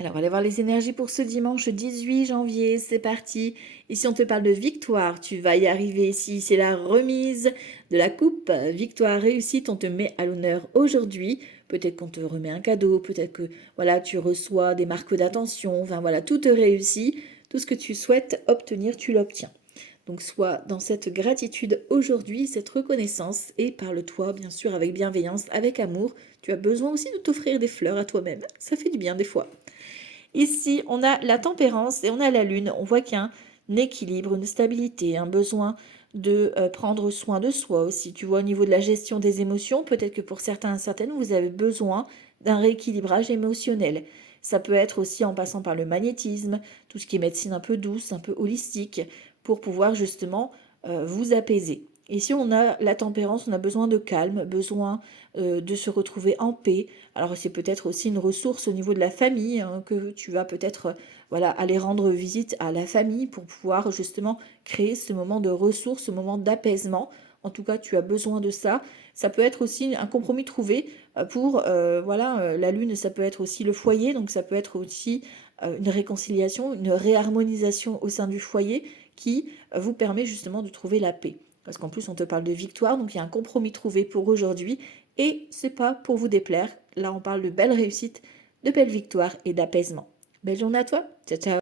Alors, allez voir les énergies pour ce dimanche 18 janvier, c'est parti. Ici, on te parle de victoire, tu vas y arriver. Ici, c'est la remise de la coupe. Victoire, réussite, on te met à l'honneur aujourd'hui. Peut-être qu'on te remet un cadeau, peut-être que voilà, tu reçois des marques d'attention. Enfin voilà, tout te réussit. Tout ce que tu souhaites obtenir, tu l'obtiens. Donc sois dans cette gratitude aujourd'hui, cette reconnaissance et parle-toi bien sûr avec bienveillance, avec amour. Tu as besoin aussi de t'offrir des fleurs à toi-même. Ça fait du bien des fois. Ici, on a la tempérance et on a la lune. On voit qu'il y a un équilibre, une stabilité, un besoin de prendre soin de soi aussi. Tu vois, au niveau de la gestion des émotions, peut-être que pour certains et certaines, vous avez besoin d'un rééquilibrage émotionnel. Ça peut être aussi en passant par le magnétisme, tout ce qui est médecine un peu douce, un peu holistique, pour pouvoir justement vous apaiser. Ici, on a la tempérance, on a besoin de calme, besoin de se retrouver en paix. Alors, c'est peut-être aussi une ressource au niveau de la famille, hein, que tu vas peut-être voilà, aller rendre visite à la famille pour pouvoir justement créer ce moment de ressources, ce moment d'apaisement. En tout cas, tu as besoin de ça. Ça peut être aussi un compromis trouvé pour voilà, la lune, ça peut être aussi le foyer, donc ça peut être aussi une réconciliation, une réharmonisation au sein du foyer qui vous permet justement de trouver la paix. Parce qu'en plus, on te parle de victoire, donc il y a un compromis trouvé pour aujourd'hui. Et c'est pas pour vous déplaire. Là, on parle de belles réussites, de belles victoires et d'apaisement. Belle journée à toi. Ciao, ciao.